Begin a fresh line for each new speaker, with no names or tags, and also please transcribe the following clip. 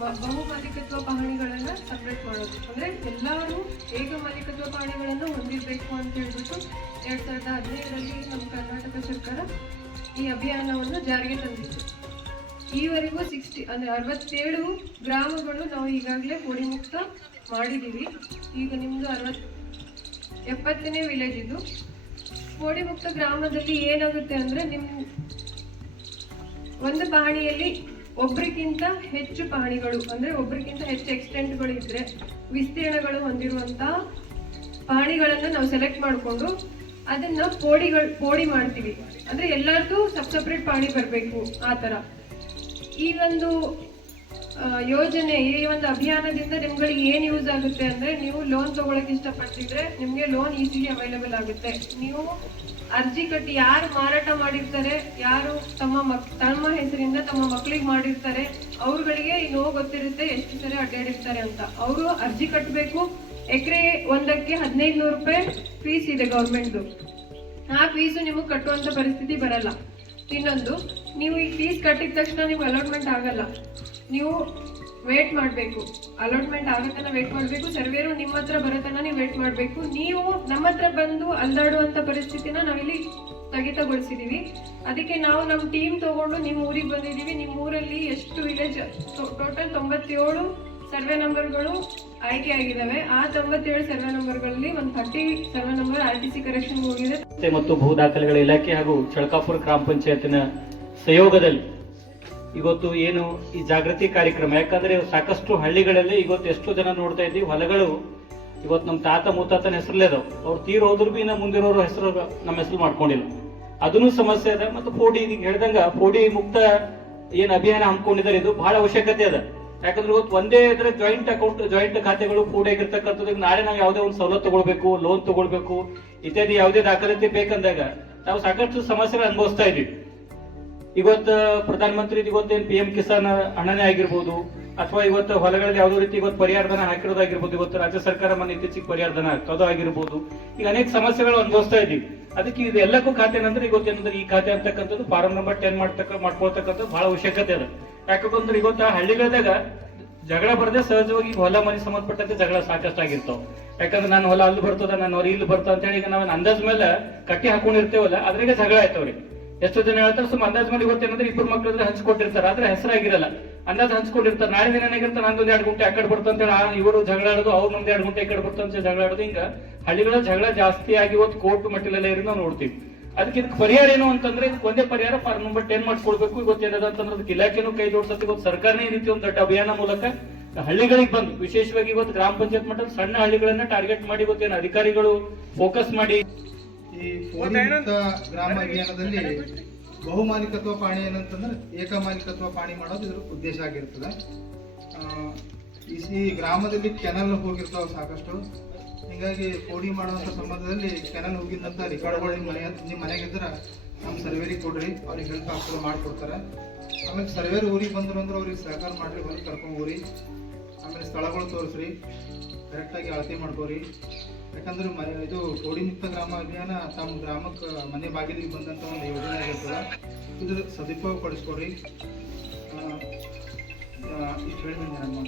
ಬಹು ಮಾಲೀಕತ್ವ ಪಹಣಿಗಳನ್ನ ಸಪ್ರೇಟ್ ಮಾಡೋದು. ಅಂದ್ರೆ ಎಲ್ಲರೂ ಏಕ ಮಾಲೀಕತ್ವ ಪಹಣಿಗಳನ್ನು ಹೊಂದಿರಬೇಕು ಅಂತ ಹೇಳ್ಬಿಟ್ಟು ಎರಡ್ ಸಾವಿರದ ಹದಿನೈದರಲ್ಲಿ ನಮ್ಮ ಕರ್ನಾಟಕ ಸರ್ಕಾರ ಈ ಅಭಿಯಾನವನ್ನು ಜಾರಿಗೆ ತಂದಿತ್ತು. ಈವರೆಗೂ ಸಿಕ್ಸ್ಟಿ ಅಂದ್ರೆ ಅರವತ್ತೇಳು ಗ್ರಾಮಗಳು ನಾವು ಈಗಾಗಲೇ ಕೋಡಿ ಮುಕ್ತ ಮಾಡಿದ್ದೀವಿ ಈಗ ನಿಮ್ದು ಅರವತ್, ಎಪ್ಪತ್ತನೇ ವಿಲೇಜ್ ಇದು. ಕೋಡಿ ಮುಕ್ತ ಗ್ರಾಮದಲ್ಲಿ ಏನಾಗುತ್ತೆ ಅಂದ್ರೆ ನಿಮ್ ಒಂದು ಪಹಣಿಯಲ್ಲಿ ಒಬ್ರಿಗಿಂತ ಹೆಚ್ಚು ಪಹಣಿಗಳು ಅಂದ್ರೆ ಒಬ್ರಿಗಿಂತ ಹೆಚ್ಚು ಎಕ್ಸ್ಟೆಂಟ್ಗಳು ಇದ್ರೆ ವಿಸ್ತೀರ್ಣಗಳು ಹೊಂದಿರುವಂತ ಪಹಣಿಗಳನ್ನ ನಾವು ಸೆಲೆಕ್ಟ್ ಮಾಡಿಕೊಂಡು ಅದನ್ನ ಪೋಡಿಗಳು ಪೋಡಿ ಮಾಡ್ತೀವಿ. ಅಂದ್ರೆ ಎಲ್ಲರದು ಸಬ್ ಸಪ್ರೇಟ್ ಪಹಣಿ ಬರಬೇಕು, ಆ ತರ ಈ ಒಂದು ಯೋಜನೆ ಈ ಒಂದು ಅಭಿಯಾನದಿಂದ ನಿಮ್ಗಳಿಗೆ ಏನ್ ಯೂಸ್ ಆಗುತ್ತೆ ಅಂದ್ರೆ ನೀವು ಲೋನ್ ತಗೊಳಕ್ ಇಷ್ಟಪಟ್ಟಿದ್ರೆ ನಿಮ್ಗೆ ಲೋನ್ ಈಸಿಲಿ ಅವೈಲೇಬಲ್ ಆಗುತ್ತೆ. ನೀವು ಅರ್ಜಿ ಕಟ್ಟಿ ಯಾರು ಮಾರಾಟ ಮಾಡಿರ್ತಾರೆ, ಯಾರು ತಮ್ಮ ಮಕ್, ತಮ್ಮ ಹೆಸರಿಂದ ತಮ್ಮ ಮಕ್ಕಳಿಗೆ ಮಾಡಿರ್ತಾರೆ, ಅವ್ರುಗಳಿಗೆ ನೋವು ಗೊತ್ತಿರುತ್ತೆ ಎಷ್ಟು ಸರಿ ಅಡ್ಡಾಡಿರ್ತಾರೆ ಅಂತ. ಅವರು ಅರ್ಜಿ ಕಟ್ಟಬೇಕು ಎಕರೆ ಒಂದಕ್ಕೆ ಹದಿನೈದು ನೂರು ರೂಪಾಯಿ ಫೀಸ್ ಇದೆ ಗೌರ್ಮೆಂಟ್ದು ಆ ಫೀಸು ನಿಮಗೆ ಕಟ್ಟುವಂತ ಪರಿಸ್ಥಿತಿ ಬರಲ್ಲ. ಇನ್ನೊಂದು, ನೀವು ಈ ಫೀಸ್ ಕಟ್ಟಿದ ತಕ್ಷಣ ನೀವು ಅಲಾಟ್ಮೆಂಟ್ ಆಗಲ್ಲ. ನೀವು ವೇಟ್ ಮಾಡಬೇಕು. ಅಲಾಟ್ಮೆಂಟ್ ಆಗತನ ವೇಟ್ ಮಾಡಬೇಕು. ಸರ್ವೇರು ನಿಮ್ಮ ಹತ್ರ ಬರೋತನ ನೀವು ವೇಟ್ ಮಾಡಬೇಕು. ನೀವು ನಮ್ಮ ಹತ್ರ ಬಂದು ಅಲ್ದಾಡುವಂಥ ಪರಿಸ್ಥಿತಿನ ನಾವಿಲ್ಲಿ ಸ್ಥಗಿತಗೊಳಿಸಿದ್ದೀವಿ ಅದಕ್ಕೆ ನಾವು ನಮ್ಮ ಟೀಮ್ ತಗೊಂಡು ನಿಮ್ಮ ಊರಿಗೆ ಬಂದಿದ್ದೀವಿ. ನಿಮ್ಮ ಊರಲ್ಲಿ ಎಷ್ಟು ವಿಲೇಜ್ ಟೋಟಲ್ ತೊಂಬತ್ತೇಳು ಸರ್ವೆ ನಂಬರ್ಗಳು ಆಯ್ಕೆ ಆಗಿದ್ದಾವೆ. ಆ ತೊಂಬತ್ತೇಳು ಸರ್ವೆ ನಂಬರ್ಗಳಲ್ಲಿ ಒಂದು thirty survey number R T C correction ಹೋಗಿದೆ.
ಮತ್ತು ಭೂ ದಾಖಲೆಗಳ ಇಲಾಖೆ ಹಾಗೂ ಚಳಕಾಪುರ ಗ್ರಾಮ ಪಂಚಾಯತಿನ ಸಹಯೋಗದಲ್ಲಿ ಇವತ್ತು ಏನು ಈ ಜಾಗೃತಿ ಕಾರ್ಯಕ್ರಮ. ಯಾಕಂದ್ರೆ ಸಾಕಷ್ಟು ಹಳ್ಳಿಗಳಲ್ಲಿ ಇವತ್ತು ಎಷ್ಟು ಜನ ನೋಡ್ತಾ ಇದ್ದೀವಿ. ಹೊಲಗಳು ಇವತ್ತು ನಮ್ಮ ತಾತ ಮುತ್ತಾತನ ಹೆಸರಲ್ಲೇ ಅದಾವ ಅವ್ರು ತೀರ್ ಹೋದ್ರು ಬಿ ಮುಂದಿರೋರು ಹೆಸರು ನಮ್ಮ ಹೆಸರು ಮಾಡ್ಕೊಂಡಿಲ್ಲ. ಅದನ್ನು ಸಮಸ್ಯೆ ಅದ. ಮತ್ತು ಫೋಡಿ ಈಗ ಹೇಳ್ದಂಗ ಫೋಡಿ ಮುಕ್ತ ಏನು ಅಭಿಯಾನ ಹಮ್ಮಿಕೊಂಡಿದ್ದಾರೆ, ಇದು ಬಹಳ ಅವಶ್ಯಕತೆ ಅದ. ಯಾಕಂದ್ರೆ ಇವತ್ತು ಒಂದೇ ಇದ್ರೆ ಜಾಯಿಂಟ್ ಅಕೌಂಟ್ ಜಾಯಿಂಟ್ ಖಾತೆಗಳು ಕೂಡ ಆಗಿರ್ತಕ್ಕಂಥದ್ದು ನಾಳೆ ನಾವು ಯಾವುದೇ ಒಂದು ಸವಲತ್ತು ತಗೊಳ್ಬೇಕು ಲೋನ್ ತಗೊಳ್ಬೇಕು, ಇತ್ಯಾದಿ ಯಾವುದೇ ದಾಖಲಾತಿ ಬೇಕಂದಾಗ ನಾವು ಸಾಕಷ್ಟು ಸಮಸ್ಯೆಗಳು ಅನುಭವಿಸ್ತಾ ಇದೀವಿ ಇವತ್ತು ಪ್ರಧಾನಮಂತ್ರಿ ಇವತ್ತೇನು ಪಿ ಎಂ ಕಿಸಾನ್ ಹಣನೇ ಆಗಿರ್ಬೋದು, ಅಥವಾ ಇವತ್ತು ಹೊಲಗಳಲ್ಲಿ ಯಾವುದೋ ರೀತಿ ಇವತ್ತು ಪರಿಹಾರ ಧನ ಹಾಕಿರೋದಾಗಿರ್ಬೋದು, ಇವತ್ತು ರಾಜ್ಯ ಸರ್ಕಾರ ಮನೆ ಇತ್ತೀಚೆಗೆ ಪರಿಹಾರ ಧನ ಅದು ಆಗಿರ್ಬೋದು, ಈಗ ಅನೇಕ ಸಮಸ್ಯೆಗಳು ಅನುಭವಿಸ್ತಾ ಇದೀವಿ ಅದಕ್ಕೆ ಇದು ಎಲ್ಲಕ್ಕೂ ಖಾತೆ ಏನಂದ್ರೆ ಈ ಖಾತೆ ಅಂತಕ್ಕಂಥದ್ದು ಫಾರಂ ನಂಬರ್ ಟೆನ್ ಮಾಡ್ತಕ್ಕ ಮಾಡ್ಕೊಳ್ತಕ್ಕಂಥದ್ದು ಬಹಳ ಅವಶ್ಯಕತೆ ಅದ. ಯಾಕಂದ್ರೆ ಇವತ್ತು ಹಳ್ಳಿಗಳದಾಗ ಜಗಳ ಬರದೆ ಸಹಜವಾಗಿ ಹೊಲ ಮನೆ ಸಂಬಂಧಪಟ್ಟಂತೆ ಜಗಳ ಸಾಕಷ್ಟು ಆಗಿರ್ತಾವ. ಯಾಕಂದ್ರೆ ನಾನು ಹೊಲ ಅಲ್ಲಿ ಬರ್ತದ, ನಾನು ಹೊಲ ಇಲ್ಲಿ ಬರ್ತದ ಅಂತ ಹೇಳಿ ಈಗ ನಾವು ಅಂದಾಜ್ ಮೇಲೆ ಕಟ್ಟಿ ಹಾಕೊಂಡಿರ್ತೇವಲ್ಲ, ಅದ್ರಾಗೆ ಜಗಳ ಆಯ್ತವ್ರಿ ಎಷ್ಟೋ ಜನ ಹೇಳ್ತಾರೆ ಸುಮ್ಮ ಅಂದಾಜ್ ಮೇಲೆ ಗೊತ್ತೇನಂದ್ರೆ ಇಬ್ಬರು ಮಕ್ಕಳು ಹಂಚ್ಕೊಟ್ಟಿರ್ತಾರೆ, ಆದ್ರೆ ಹೆಸರಾಗಿರಲ್ಲ. ಅಂದಾಜ್ ಹಂಚ್ಕೊಂಡಿರ್ತಾರೆ, ನಾಳೆ ದಿನ ಏನಾಗಿರ್ತಾರೆ ನಂದೊಂದು ಎರಡು ಗುಂಟೆ ಆ ಬರ್ತಾ ಅಂತೇಳಿ ಆ ಇವರು ಜಗಳ ಆಡೋದು, ಅವ್ರು ನಮ್ದು ಎರಡು ಗುಂಟೆ ಕಡೆ ಬರ್ತಾ ಅಂತ ಜಗಳ ಆಡೋದು. ಹಿಂಗ ಹಳ್ಳಿಗಳ ಜಗಳ ಜಾಸ್ತಿ ಆಗಿ ಇವತ್ತು ಕೋರ್ಟ್ ಮಟ್ಟಿಲೆಲ್ಲ ಇರೋದು ನಾವು ನೋಡ್ತೀವಿ. ಅದಕ್ಕೆ ಪರಿಹಾರ ಏನು ಅಂತಂದ್ರೆ ಒಂದೇ ಪರಿಹಾರ ಫಾರ್ ನಂಬರ್ ಟೆನ್ ಇವತ್ತು ಏನದ ಅಂತಂದ್ರೆ ಅದಕ್ಕೆ ಇಲಾಖೆನೂ ಕೈ ಜೋಡಿಸತ್ತೆ ಇವತ್ತು ಸರ್ಕಾರನೇ ಈ ರೀತಿ ಒಂದು ದೊಡ್ಡ ಅಭಿಯಾನ ಮೂಲಕ ಹಳ್ಳಿಗಳಿಗೆ ಬಂದು, ವಿಶೇಷವಾಗಿ ಇವತ್ತು ಗ್ರಾಮ ಪಂಚಾಯತ್ ಮಟ್ಟದ ಸಣ್ಣ ಹಳ್ಳಿಗಳನ್ನ ಟಾರ್ಗೆಟ್ ಮಾಡಿ ಇವತ್ತೇನು ಅಧಿಕಾರಿಗಳು ಫೋಕಸ್ ಮಾಡಿ.
ಈ ಗ್ರಾಮ ಅಭಿಯಾನದಲ್ಲಿ ಬಹುಮಾಲಿಕತ್ವ ಪಾಣಿ ಏನಂತಂದ್ರೆ ಏಕಮಾಲಿಕತ್ವ ಪಾಣಿ ಮಾಡೋದು ಇದ್ರ ಉದ್ದೇಶ ಆಗಿರ್ತದೆ. ಈ ಗ್ರಾಮದಲ್ಲಿ ಕೆನಲ್ ಹೋಗಿರ್ತಾವ ಸಾಕಷ್ಟು. ಹೀಗಾಗಿ ಕೋಡಿ ಮಾಡುವಂಥ ಸಂಬಂಧದಲ್ಲಿ ಕೆನಲ್ ಹೋಗಿದ್ದಂಥ ರೆಕಾರ್ಡ್ಗಳು ನಿಮ್ಮ ಮನೆ ನಿಮ್ಮ ಮನೆಗಿದ್ರೆ ನಮ್ಮ ಸರ್ವೇರಿಗೆ ಕೊಡ್ರಿ, ಅವ್ರಿಗೆ ಹೆಲ್ಪ್ ಆಗ್ತದೆ ಮಾಡಿಕೊಡ್ತಾರೆ. ಆಮೇಲೆ ಸರ್ವೇರ್ ಊರಿಗೆ ಬಂದರು ಅಂದ್ರೆ ಅವ್ರಿಗೆ ಸಹಕಾರ ಮಾಡಿರಿ, ಬಂದು ಕರ್ಕೊಂಡು ಹೋಗ್ರಿ. ಆಮೇಲೆ ಸ್ಥಳಗಳು ತೋರಿಸ್ರಿ ಕರೆಕ್ಟಾಗಿ ಅಳತೆ ಮಾಡ್ಕೋರಿ. ಯಾಕಂದ್ರೆ ಮ ಇದು ಕೋಡಿ ಮುಕ್ತ ಗ್ರಾಮ ಅಭಿಯಾನ ತಮ್ಮ ಗ್ರಾಮಕ್ಕೆ ಮನೆ ಬಾಗಿಲಿಗೆ ಬಂದಂಥ ಒಂದು ಯೋಜನೆ ಆಗಿರ್ತದೆ. ಇದ್ರ ಸದುಪಯೋಗ ಪಡಿಸ್ಕೊಡ್ರಿ ಇಷ್ಟು ಹೇಳಿ ನಾನು